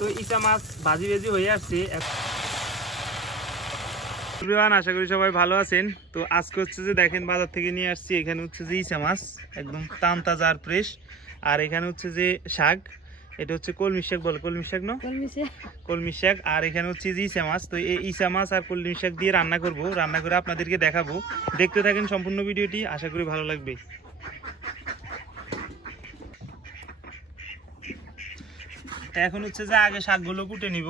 তো ইচা মাছ ভাজি ভেজি হয়ে আসছে। আশা করি সবাই ভালো আছেন। তো আজকে হচ্ছে যে দেখেন বাজার থেকে নিয়ে আসছি, এখানে হচ্ছে যে ইচা মাছ একদম টান তাজা আর ফ্রেশ। আর এখানে হচ্ছে যে শাক, এটা হচ্ছে কলমি শাক, বলে কলমি শাক না, কলমি শাক। আর এখানে হচ্ছে যে ইচা মাছ। তো এই ইচা মাছ আর কলমি শাক দিয়ে রান্না করব, রান্না করে আপনাদেরকে দেখাবো। দেখতে থাকেন সম্পূর্ণ ভিডিওটি, আশা করি ভালো লাগবে। এখন হচ্ছে যে আগে শাকগুলো কুটে নিব,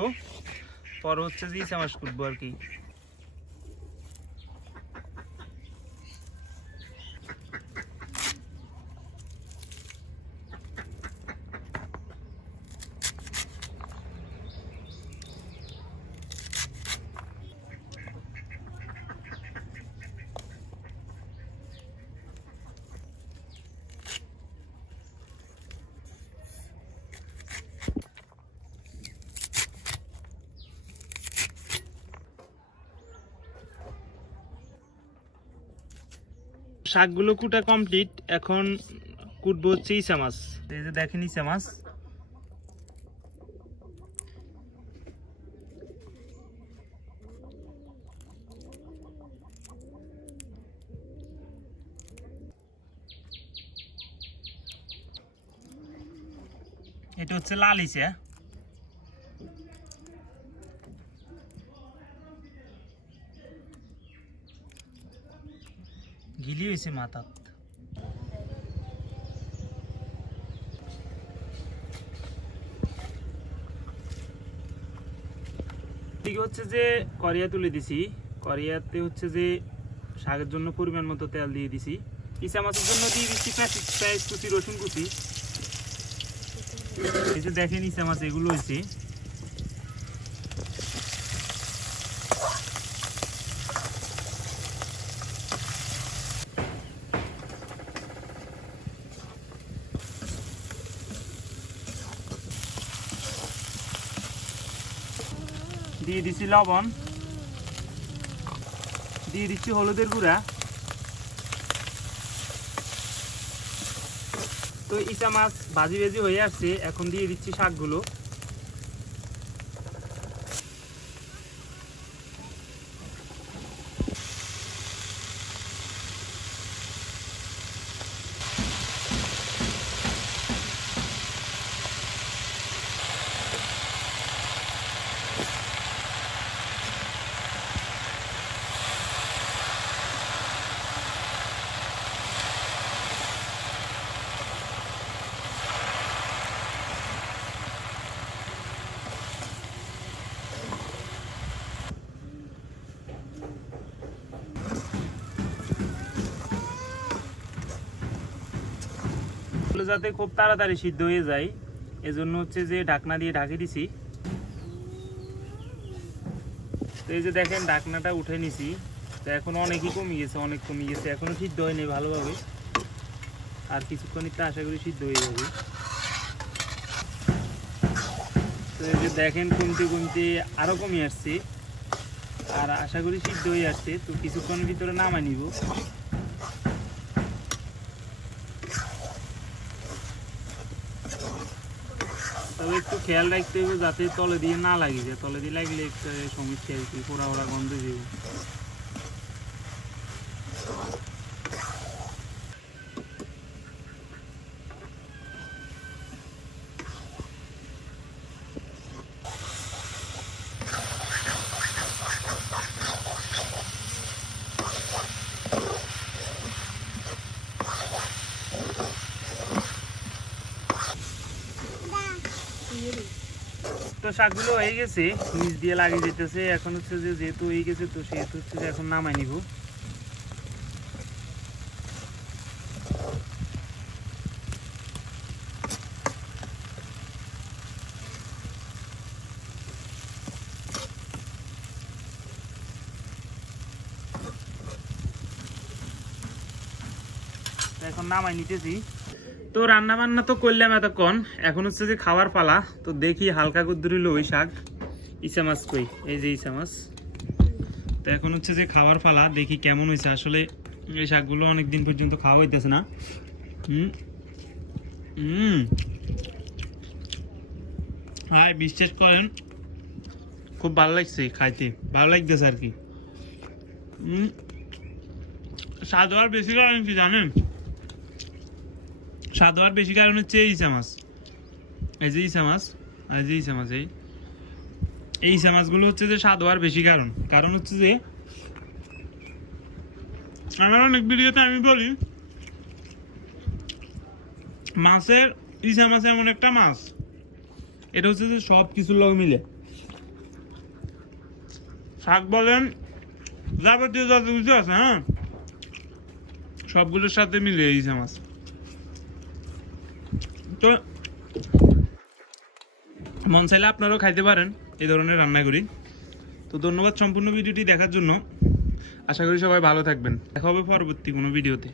পরে হচ্ছে যে ইচা মাছ কুটবো আর কি। শাকগুলো কুটা কমপ্লিট, এখন কুটবো হচ্ছে ইচা মাছ। এই যে দেখেন ইচা মাছ, এটা হচ্ছে লাল ইচা। গিলি হয়েছে মাথা। এদিকে হচ্ছে যে কড়িয়া তুলে দিছি, কড়িয়াতে হচ্ছে যে শাকের জন্য পরিমাণ মতো তেল দিয়ে দিছি। ইচা মাছের জন্য দিয়ে দিচ্ছি পেঁয়াজ কুচি, রসুন কুচি। এই যে দেখেন ইচা মাছ এগুলো হয়েছে। দিয়ে দিচ্ছি লবণ, দিয়ে দিচ্ছি হলুদের গুঁড়া। তো ইচা মাছ ভাজি ভেজি হয়ে আসছে, এখন দিয়ে দিচ্ছি শাকগুলো। যাতে খুব তাড়াতাড়ি সিদ্ধ হয়ে যায়, এজন্য হচ্ছে যে ঢাকনা দিয়ে ঢাকি দিছি। তো এই যে দেখেন ঢাকনাটা উঠে নিছি। তো এখন অনেকই কমে গেছে, অনেক কমে গেছে, এখনো সিদ্ধ হয়নি ভালোভাবে। আর কিছুক্ষণই তো আশা করি সিদ্ধ হয়ে যাবে। তো এই যে দেখেন কমতে কমতে আরো কমে আসছে, আর আশা করি সিদ্ধ হয়ে আসছে। তো কিছুক্ষণের ভিতরে নামাই নিব। তবে একটু খেয়াল রাখতে হবে যাতে তলে দিয়ে না লাগে যায়, তলে দিয়ে লাগলে একটা সমস্যা আর কি, পোড়া ওড়া গন্ধ যাবে। তো শাকগুলো হয়ে গেছে, নিচ দিয়ে লাগিয়ে যেতেছে। এখন হচ্ছে যে যেহেতু হয়ে গেছে, তো সেহেতু হচ্ছে যে এখন নামাই নিব। এখন নামাই নিতেছি। তো রান্না বান্না তো করলাম এতক্ষণ, এখন হচ্ছে যে খাওয়ার পালা। তো দেখি হালকা কুদ্দুর হইলো ওই শাক, ইচা মাছ কই, এই যে ইচা মাছ। তো এখন হচ্ছে যে খাওয়ার পালা, দেখি কেমন হয়েছে। আসলে এই শাকগুলো অনেকদিন পর্যন্ত খাওয়া হইতেছে না। হ্যাঁ বিশ্বাস করেন খুব ভালো লাগছে খাইতে, ভালো লাগতেছে আর কি। স্বাদ হওয়ার বেশি কারণ কি জানেন? স্বাদ হওয়ার বেশি কারণ হচ্ছে ইসা মাছ। এই যে ইসা মাছ, এই যে ইসা মাছ, এই ইসা মাছগুলো হচ্ছে যে স্বাদ হওয়ার বেশি কারণ। কারণ হচ্ছে যে আমার অনেক ভিডিওতে আমি বলি মাছের, ইসা মাছ এমন একটা মাছ, এটা হচ্ছে যে সব কিছুর লগে মিলে, শাক বলেন যাবতীয় যত কিছু আছে, হ্যাঁ সবগুলোর সাথে মিলে ইসা মাছ। তো মন চাইলে আপনারাও খাইতে পারেন এই ধরনের রান্না করি। তো ধন্যবাদ সম্পূর্ণ ভিডিওটি দেখার জন্য। আশা করি সবাই ভালো থাকবেন, দেখা হবে পরবর্তী কোনো ভিডিওতে।